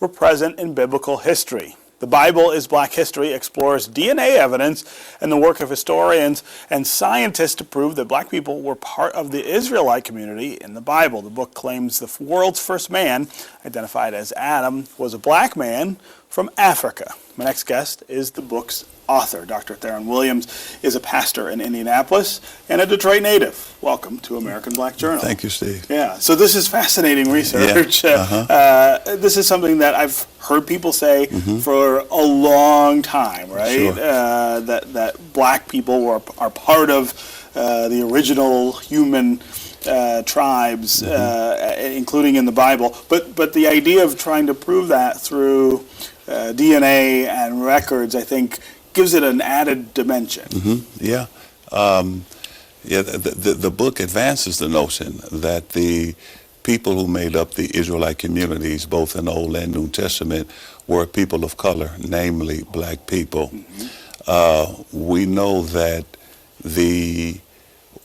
were present in biblical history. The Bible is Black History explores DNA evidence and the work of historians and scientists to prove that black people were part of the Israelite community in the Bible. The book claims the world's first man, identified as Adam, was a black man from Africa. My next guest is the book's author. Dr. Theron Williams is a pastor in Indianapolis and a Detroit native. Welcome to American Black Journal. Thank you, Steve. Yeah, so this is fascinating research. Yeah. This is something that I've heard people say for a long time, right? Sure. That black people are part of the original human tribes, including in the Bible. But the idea of trying to prove that through DNA and records, I think, gives it an added dimension. Yeah. The book advances the notion that the people who made up the Israelite communities, both in the Old and New Testament, were people of color, namely black people. We know that the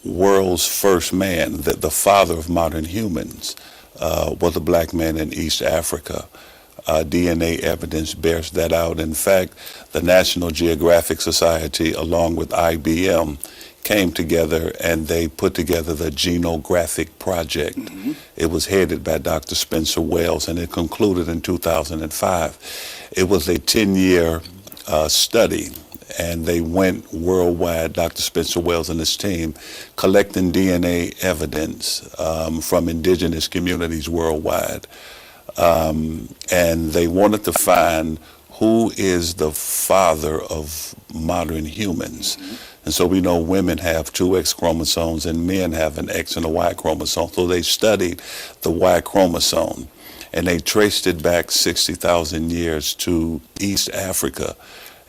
world's first man, the father of modern humans, was a black man in East Africa. DNA evidence bears that out. In fact, the National Geographic Society, along with IBM, came together and they put together the Genographic Project. It was headed by Dr. Spencer Wells, and it concluded in 2005. It was a 10-year study, and they went worldwide, Dr. Spencer Wells and his team, collecting DNA evidence from indigenous communities worldwide. And they wanted to find who is the father of modern humans. And so we know women have two X chromosomes and men have an X and a Y chromosome. So they studied the Y chromosome and they traced it back 60,000 years to East Africa.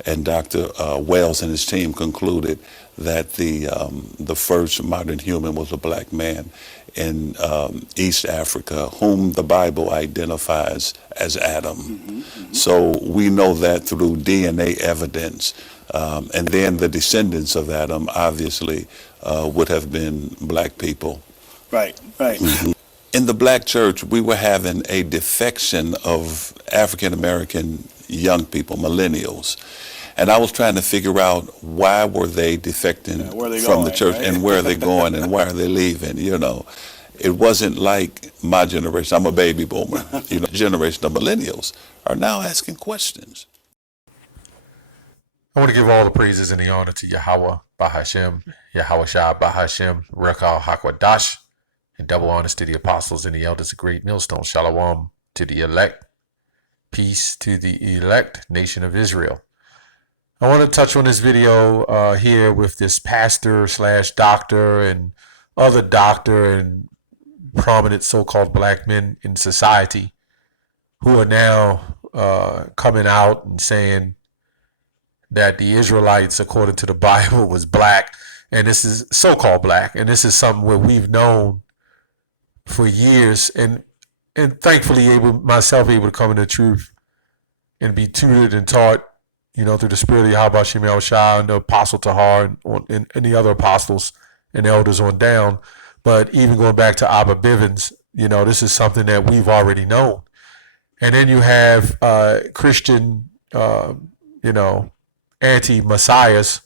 And Dr. Wells and his team concluded that the first modern human was a black man in East Africa, whom the Bible identifies as Adam. So we know that through DNA evidence. And then the descendants of Adam, obviously, would have been black people. Right. In the black church, we were having a defection of African American young people, millennials. And I was trying to figure out why were they defecting from the church, right? And where are they going and why are they leaving, you know. It wasn't like my generation. I'm a baby boomer. You know, generation of millennials are now asking questions. I want to give all the praises and the honor to Yahweh Bahashem, Yahweh Shah Bahashem, Rekal Hakwadash, and double honors to the apostles and the elders of Great Millstone. Shalom to the elect. Peace to the elect nation of Israel. I want to touch on this video here with this pastor / doctor and other doctor and prominent so-called black men in society who are now coming out and saying that the Israelites, according to the Bible, was black, and this is so-called black, and this is something where we've known for years, and thankfully myself able to come into the truth and be tutored and taught, you know, through the spirit of Yahweh Shem Shah and the Apostle Tahar and the other apostles and elders on down. But even going back to Abba Bivens, you know, this is something that we've already known. And then you have Christian, you know, anti-messiahs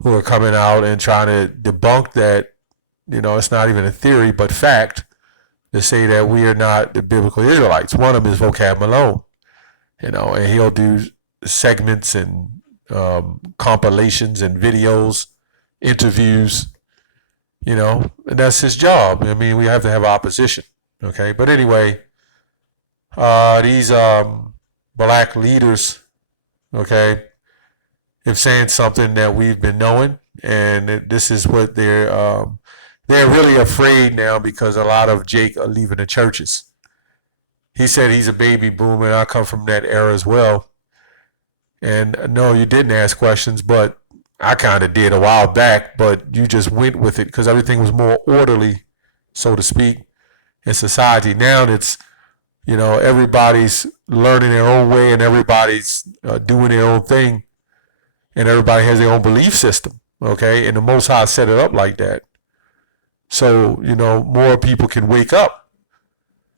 who are coming out and trying to debunk that, you know, it's not even a theory, but fact, to say that we are not the biblical Israelites. One of them is Vocab Malone, you know, and he'll do segments and compilations and videos, interviews, you know, and that's his job. I mean, we have to have opposition, okay? But anyway, these black leaders, okay, if saying something that we've been knowing, and this is what they're really afraid now because a lot of Jake are leaving the churches. He said he's a baby boomer, and I come from that era as well. And no, you didn't ask questions, but I kind of did a while back, but you just went with it because everything was more orderly, so to speak, in society. Now it's, you know, everybody's learning their own way and everybody's doing their own thing, and everybody has their own belief system, okay? And the Most High set it up like that. So, you know, more people can wake up.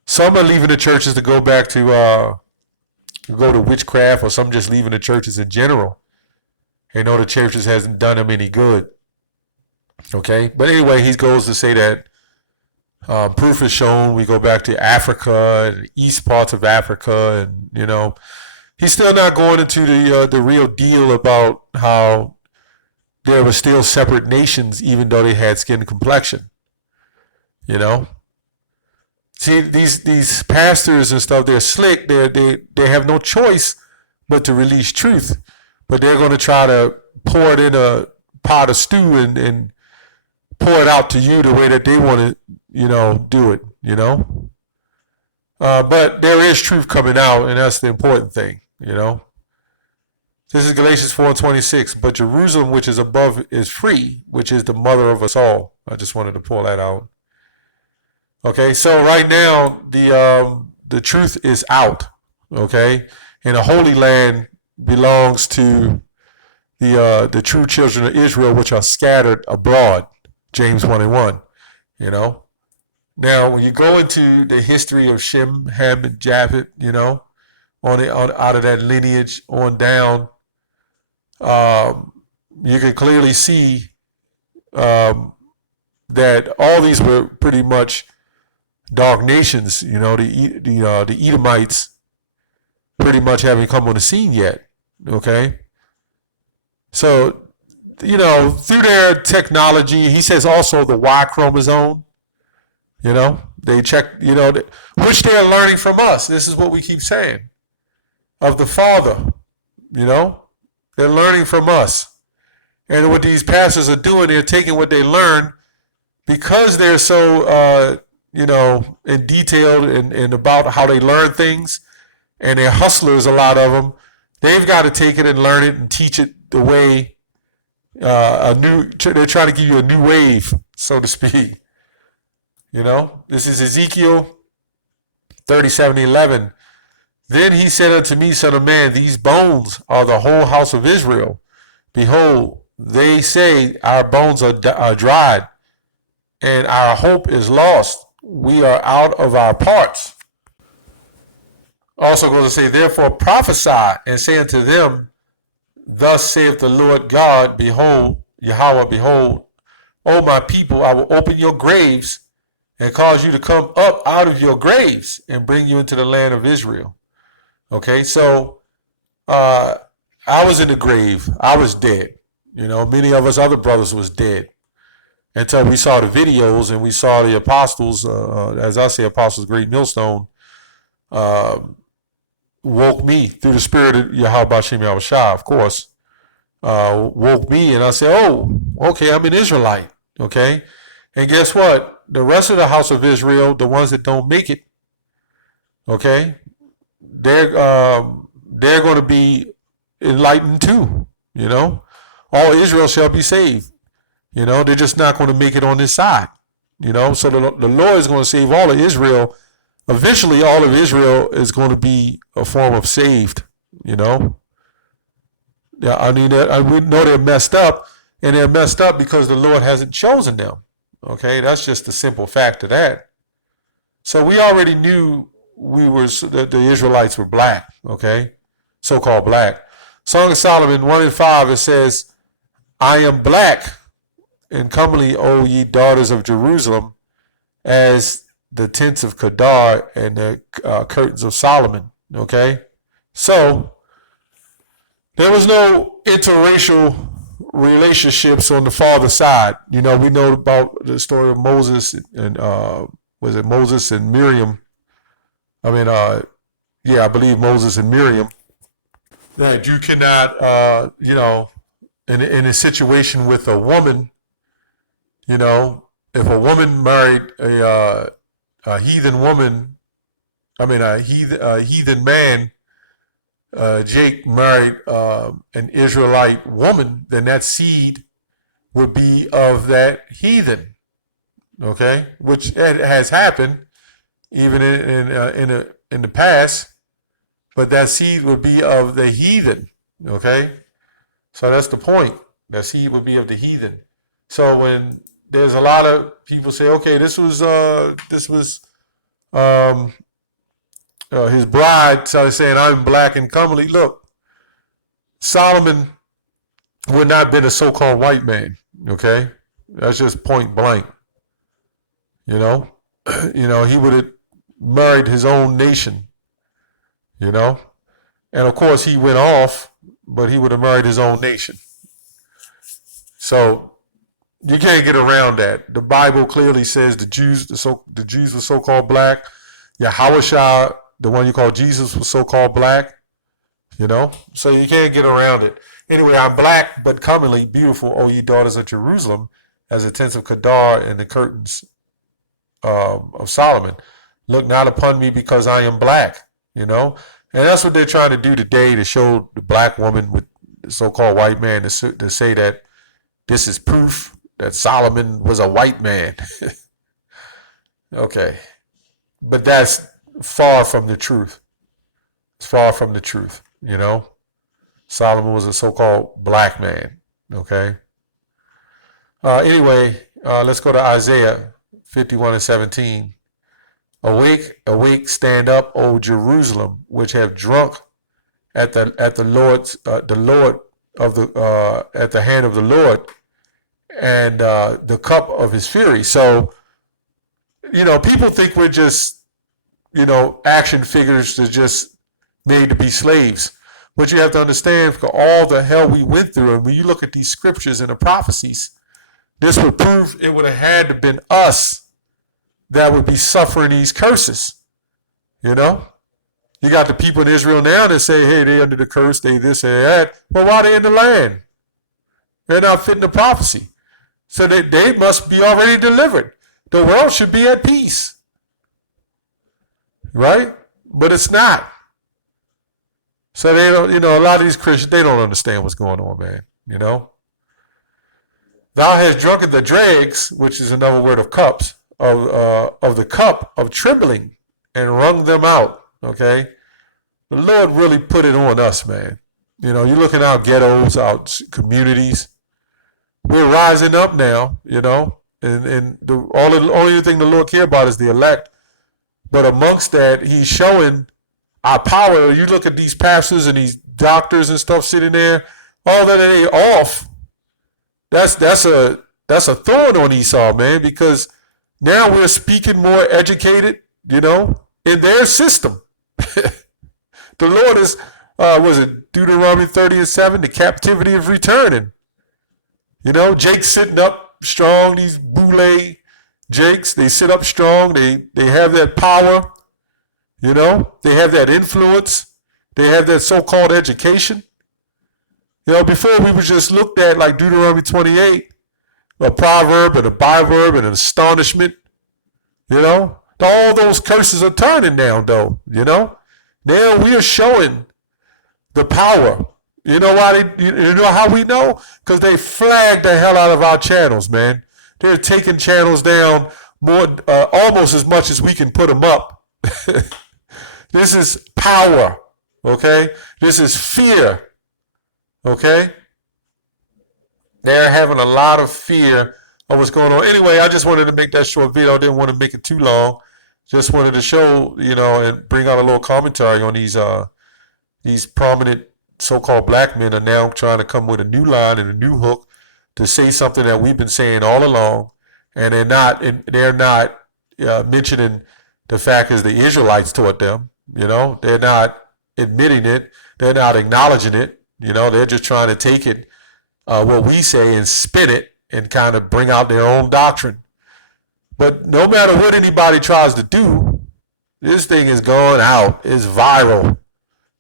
Some are leaving the churches to go back to go to witchcraft, or some just leaving the churches in general. They know the churches hasn't done them any good. Okay, but anyway, he goes to say that proof is shown. We go back to Africa and east parts of Africa, and he's still not going into the real deal about how there were still separate nations, even though they had skin complexion. See, these pastors and stuff, they're slick. They have no choice but to release truth, but they're going to try to pour it in a pot of stew and pour it out to you the way that they want to, do it. But there is truth coming out, and that's the important thing. This is Galatians 4:26. But Jerusalem, which is above, is free, which is the mother of us all. I just wanted to pull that out. Okay, so right now the truth is out. Okay, and the Holy Land belongs to the true children of Israel, which are scattered abroad. James 1:1. Now when you go into the history of Shem, Ham, and Japheth, out of that lineage on down, you can clearly see that all these were pretty much dark nations. The Edomites pretty much haven't come on the scene yet. Okay, so through their technology, he says also the Y chromosome. They check. Which they're learning from us. This is what we keep saying of the Father. They're learning from us. And what these pastors are doing, they're taking what they learn, because they're so, in detailed and about how they learn things, and they're hustlers, a lot of them. They've got to take it and learn it and teach it the way they're trying to give you a new wave, so to speak. This is Ezekiel 37:11. Then he said unto me, Son of man, these bones are the whole house of Israel. Behold, they say, our bones are dried, and our hope is lost. We are out of our parts. Also going to say, therefore prophesy, and say unto them, Thus saith the Lord God, behold, Yahweh, behold, O my people, I will open your graves and cause you to come up out of your graves and bring you into the land of Israel. Okay, so I was in the grave. I was dead. Many of us other brothers was dead until we saw the videos and we saw the apostles, as I say, apostles, great millstone, woke me through the spirit of Yahweh Bashem Yahushua, of course, woke me, and I said, oh, okay, I'm an Israelite. Okay, and guess what? The rest of the house of Israel, the ones that don't make it, okay, they're going to be enlightened too. All Israel shall be saved. They're just not going to make it on this side. So the Lord is going to save all of Israel. Eventually, all of Israel is going to be a form of saved. Yeah, we know they're messed up, and they're messed up because the Lord hasn't chosen them. Okay, that's just the simple fact of that. So we already knew that the Israelites were black. Okay, so-called black. Song of Solomon 1:5, it says, I am black and comely, O ye daughters of Jerusalem, as the tents of Kedar and the curtains of Solomon. Okay, so there was no interracial relationships on the father side. We know about the story of Moses and was it Moses and Miriam? I believe Moses and Miriam. That you cannot, in a situation with a woman, if a woman married a heathen woman, a heathen man, Jake married an Israelite woman, then that seed would be of that heathen. Okay, which has happened even in the past, but that seed would be of the heathen. Okay, so that's the point. That seed would be of the heathen. So when there's a lot of people say, okay, this was his bride started saying, I'm black and comely. Look, Solomon would not have been a so-called white man, okay? That's just point blank, you know? He would have married his own nation, you know? And of course he went off, but he would have married his own nation. So you can't get around that. The Bible clearly says the Jews were so-called black. Yahushua, the one you call Jesus, was so-called black. So you can't get around it. Anyway, I'm black but comely, beautiful, O ye daughters of Jerusalem, as the tents of Kedar and the curtains of Solomon. Look not upon me because I am black. And that's what they're trying to do today, to show the black woman with the so-called white man, to say that this is proof that Solomon was a white man. Okay. But that's far from the truth. It's far from the truth, Solomon was a so-called black man, okay? Anyway, let's go to Isaiah 51:17. Awake, awake, stand up, O Jerusalem, which have drunk at the hand of the Lord, and the cup of his fury. So, people think we're just, action figures that just made to be slaves. But you have to understand, for all the hell we went through, and when you look at these scriptures and the prophecies, this would prove it would have had to been us that would be suffering these curses. You got the people in Israel now that say, hey, they under the curse, they this, they that. Well, why are they in the land? They're not fitting the prophecy. So they must be already delivered. The world should be at peace. Right? But it's not. So they don't, a lot of these Christians, they don't understand what's going on, man. Thou hast drunken the dregs, which is another word of cups, of the cup of trembling, and wrung them out. Okay? The Lord really put it on us, man. You're looking out ghettos, out communities. We're rising up now, and the only thing the Lord cares about is the elect. But amongst that, he's showing our power. You look at these pastors and these doctors and stuff sitting there, all that they off. That's a thorn on Esau, man, because now we're speaking more educated, in their system. The Lord is, was it Deuteronomy 30:7? The captivity is returning. Jake's sitting up strong. These boule Jakes, they sit up strong. They have that power. They have that influence. They have that so-called education. Before we were just looked at like Deuteronomy 28, a proverb and a byverb and an astonishment. All those curses are turning now, though. Now we are showing the power. You know why? You know how we know? Because they flagged the hell out of our channels, man. They're taking channels down more, almost as much as we can put them up. This is power, okay? This is fear, okay? They're having a lot of fear of what's going on. Anyway, I just wanted to make that short video. I didn't want to make it too long. Just wanted to show, and bring out a little commentary on these prominent so-called black men are now trying to come with a new line and a new hook to say something that we've been saying all along, and they're not mentioning the fact is the Israelites taught them. They're not admitting it. They're not acknowledging it. They're just trying to take it, what we say, and spin it and kind of bring out their own doctrine. But no matter what anybody tries to do, this thing is going out. It's viral.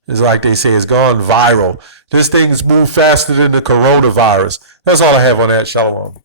It's like they say, it's gone viral. This thing's moved faster than the coronavirus. That's all I have on that. Shalom.